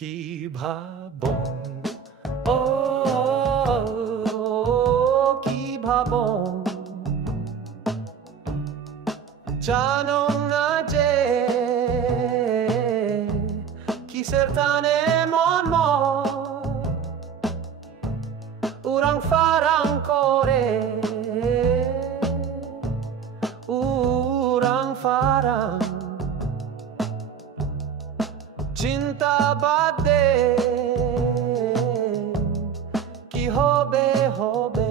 কি ভাবো ও কি ভাবো জানো না যে কিসের টানে মন উরাং ফারাং করে উরাং ফারাং চিন্তা বাদ দে কি হবে হবে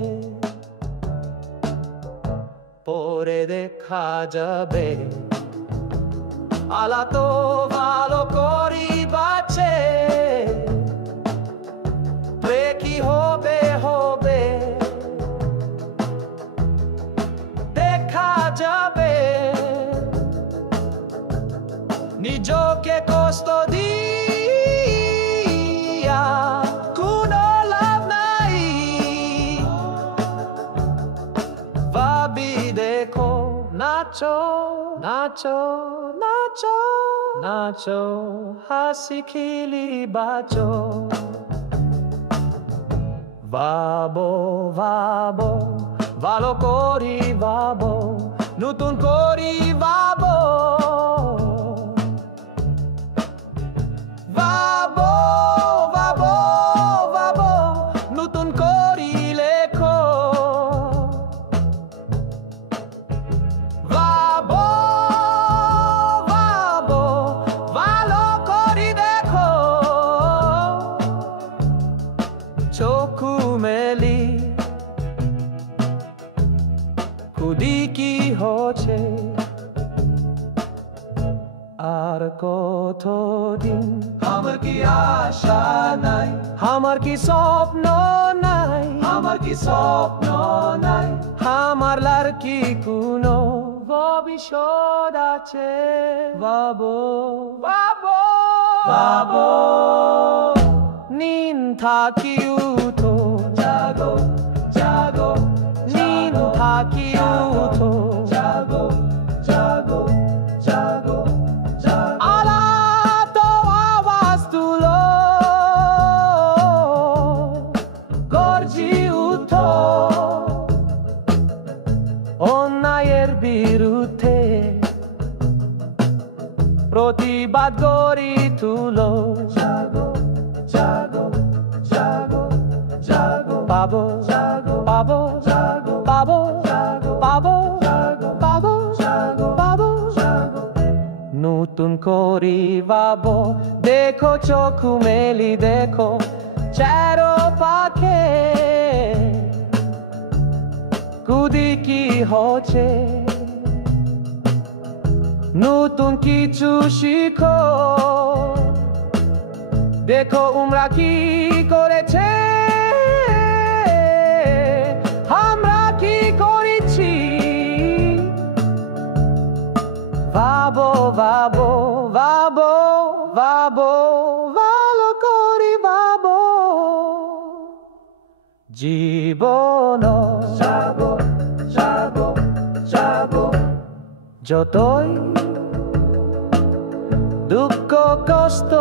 পরে দেখা যাবে আলা তো ভালো করি বাঁচে কি হবে হবে দেখা যাবে নিজকে কষ্ট দিয়া কোনো লাভ নাই ভাবি দেখো নাচো নাচো নাচো নাচো হাসি খিলি বাঁচো ভাবো ভাবো ভালো করি ভাবো নতুন করি ভাবো ভাবো ভাবো ভাবো নতুন করি লেখো ভাবো ভাবো ভালো করি দেখো চোখু মেলি খুদি কি হচ্ছে আর কতদিন আমার কি আশা নাই আমার কি স্বপ্ন নাই আমার কি স্বপ্ন নাই আমার লারকি কোনো ভবিষ্যৎ আছে বাবো বাবো বাবো নিন থাকি উঠো জাগো জাগো নিন থাকি উঠো জাগো জাগো জাগো আলা তো আওয়াজ তুলো গর্জি উঠো অন্যায়ের বিরুদ্ধে প্রতিবাদ গড়ি তুলো জাগো জাগো জাগো জাগো পাবো জাগো পাবো জাগো পাবো জাগো পাবো জাগো পাবো জাগো পাবো জাগো নতুন করি ভাবো দেখো চোখু মেলি দেখো চারো পাখে কুদি কি হচ্ছে নতুন কিছু শিখো দেখো উমরা কি করেছে আমরা কি করেছি ভাবো ভাবো ভাবো ভাবো ভালো করি ভাবো জীবন জাগো জাগো জাগো যতই দুঃখ কষ্ট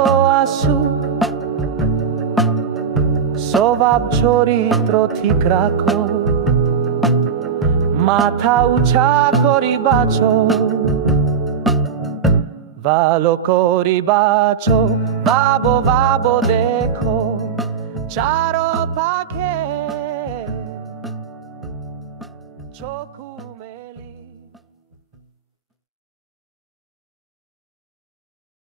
আসু স্বভাব চরিত্র ঠিক রাখো মাথা উঁচা করি বাঁচো ভালো করি বাঁচো ভাবো ভাবো দেখো চারো পাখে